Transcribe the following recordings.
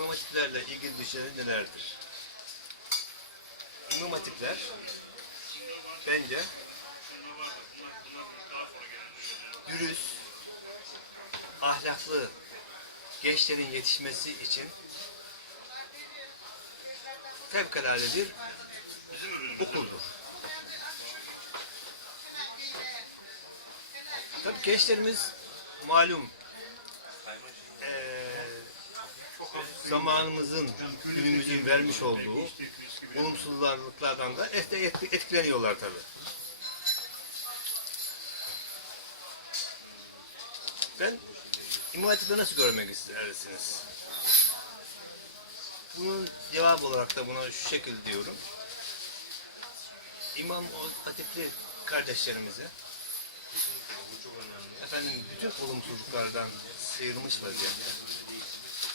İmam hatiplerle ilgili düşünceleri nelerdir? İmam hatipler bence dürüst, ahlaklı gençlerin yetişmesi için fevkalade bir okuldur. Tabii gençlerimiz malum zamanımızın, günümüzün vermiş olduğu olumsuzluklardan da et- et- etkileniyorlar tabii. Ben İmam nasıl görmek istersiniz? Bunun cevabı olarak da buna şu şekilde diyorum. İmam Hatipli kardeşlerimize efendim bütün olumsuzluklardan sıyrılmış vaziyette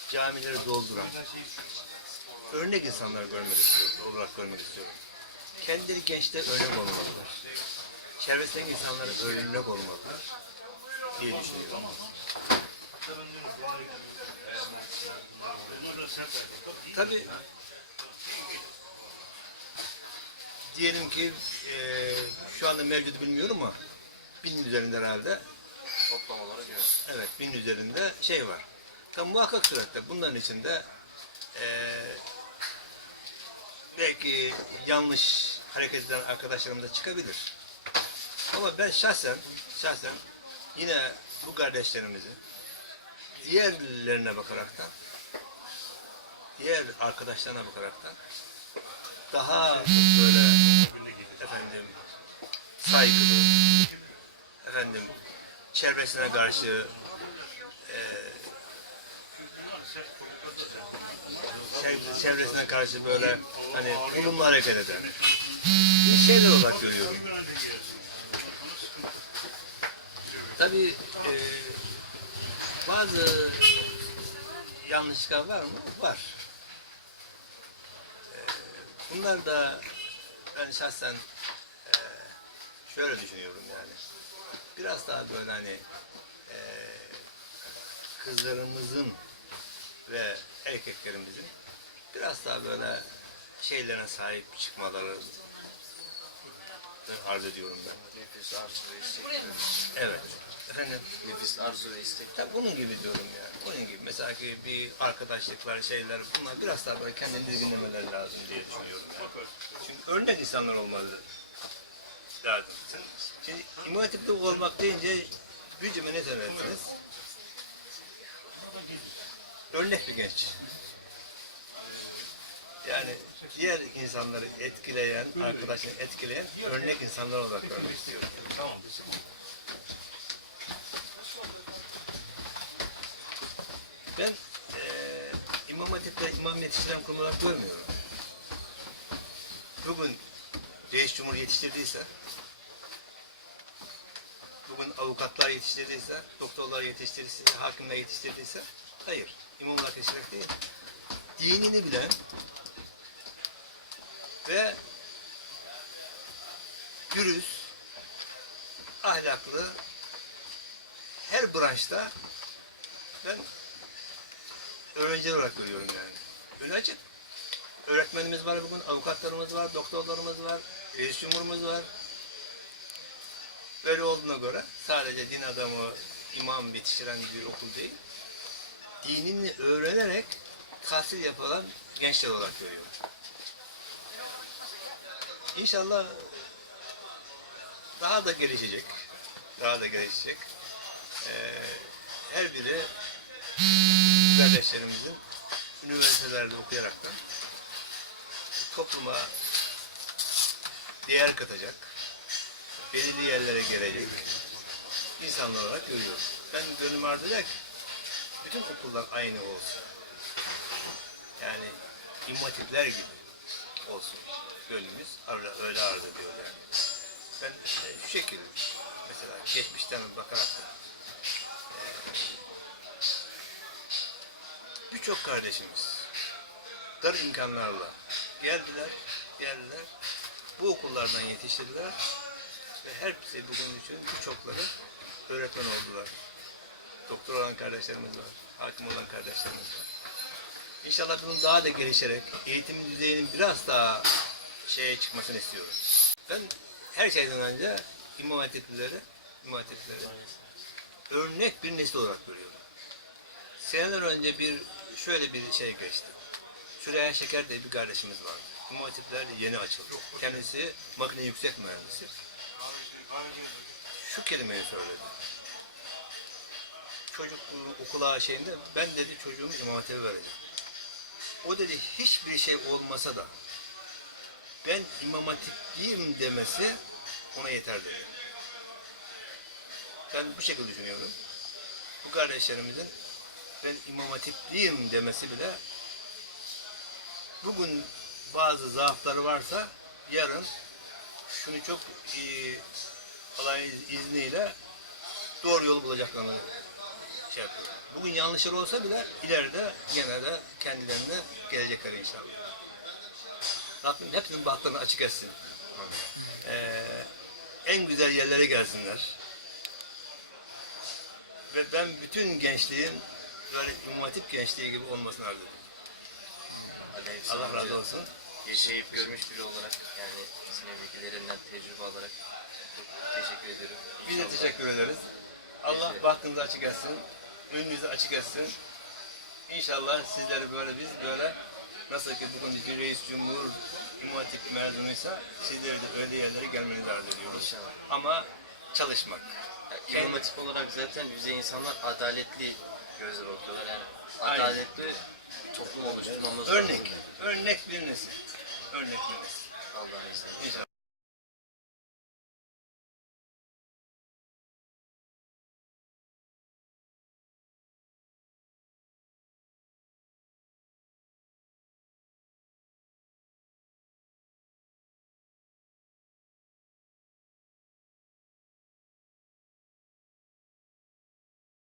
camileri dolduran örnek insanlar görmek istiyorum, olarak görmek istiyorum. Kendileri gençler örnek olmalılar. Çevresindeki insanlara örnek olmalılar diye düşünüyorum. Tabii diyelim ki eee şu anda mevcudu bilmiyorum ama binin üzerinde herhalde Toplamalara göre. Evet, bin üzerinde şey var. Tam muhakkak surette bunların içinde eee belki yanlış hareket eden arkadaşlarımız da çıkabilir. Ama ben şahsen, şahsen yine bu kardeşlerimizi diğerlerine bakaraktan, diğer arkadaşlarına bakaraktan daha böyle efendim saygılı, efendim çevresine karşı çevresine karşı böyle hani olumlu hareket eden bir şeyler olarak görüyorum. Tabii e, bazı yanlışlıklar var mı? Var. E, bunlar da ben şahsen e, şöyle düşünüyorum yani. Biraz daha böyle hani e, kızlarımızın ve erkeklerimizin biraz daha böyle şeylerine sahip çıkmaları arz ediyorum ben. Nefis arzu ve istek. Evet. Efendim? Nefis arzu ve istek. Ya bunun gibi diyorum yani. Bunun gibi. Mesela ki bir arkadaşlıklar, şeyler bunlar biraz daha böyle kendini dizginlemeleri lazım diye düşünüyorum yani. Çünkü örnek insanlar olmalı lazım. Şimdi İmam Hatip'te olmak deyince bir cümle ne söylersiniz? Örnek bir genç. Yani diğer insanları etkileyen, arkadaşını etkileyen örnek insanlar olarak görmek istiyorum. Tamam. Ben eee İmam Hatip'te imam yetiştiren kurum olarak görmüyorum. Bugün reis cumhur yetiştirdiyse, bugün avukatlar yetiştirdiyse, doktorlar yetiştirdiyse, hakimler yetiştirdiyse, hayır. İmam yetiştirmek değil. Dinini bilen ve dürüst, ahlaklı, her branşta ben öğrenciler olarak görüyorum yani. Önü açık. Öğretmenimiz var bugün, avukatlarımız var, doktorlarımız var, reis cumhurumuz var. Böyle olduğuna göre sadece din adamı, imam yetiştiren bir okul değil, dinini öğrenerek tahsil yapılan gençler olarak görüyorum. İnşallah daha da gelişecek. Daha da gelişecek. Ee, her biri kardeşlerimizin üniversitelerde okuyaraktan topluma değer katacak, belirli yerlere gelecek insanlar olarak görüyorum. Ben gönlüm ki bütün okullar aynı olsun. Yani immatipler gibi olsun. Gönlümüz öyle, öyle arzu ediyor yani. Ben e, şu şekilde mesela geçmişten bakarak da birçok kardeşimiz dar imkanlarla geldiler, geldiler. Bu okullardan yetiştirdiler ve hepsi bugün için birçokları öğretmen oldular. Doktor olan kardeşlerimiz var, hakim olan kardeşlerimiz var. İnşallah bunun daha da gelişerek eğitim düzeyinin biraz daha şeye çıkmasını istiyorum. Ben her şeyden önce İmam Hatipleri, İmam Hatipleri örnek bir nesil olarak görüyorum. Seneler önce bir şöyle bir şey geçti. Süreyya Şeker diye bir kardeşimiz var. İmam Hatipler yeni açıldı. Kendisi makine yüksek mühendisi. Şu kelimeyi söyledi. Çocukluğun okula şeyinde ben dedi çocuğumu İmam Hatip'e vereceğim. O dedi hiçbir şey olmasa da ben İmam Hatipliyim demesi ona yeter dedi. Ben bu şekilde düşünüyorum. Bu kardeşlerimizin ben İmam Hatipliyim demesi bile bugün bazı zaafları varsa yarın şunu çok iyi Allah'ın iz- izniyle doğru yolu bulacaklarını şey yapıyorum. Bugün yanlışlar olsa bile ileride gene de kendilerine gelecekler inşallah. Rabbim hepsinin bahtlarını açık etsin. Ee, en güzel yerlere gelsinler. Ve ben bütün gençliğin böyle İmam Hatip gençliği gibi olmasını arzu ediyorum. Allah razı olsun. Yaşayıp görmüş biri olarak yani senin bilgilerinden tecrübe alarak çok teşekkür ediyorum. Biz de teşekkür ederiz. Allah bahtınızı açık etsin. Önünüzü açık etsin. İnşallah sizleri böyle biz böyle nasıl ki bugün bir reis cumhur İmam Hatip mezunuysa sizleri de öyle yerlere gelmenizi arzu ediyoruz. İnşallah. Ama çalışmak. Ya, Hatip olarak zaten bize insanlar adaletli gözle bakıyorlar yani. Aynen. Adaletli bir toplum oluşturmamız Örnek. lazım. Örnek bir nesil. Örnek bir nesil. Allah'a emanet.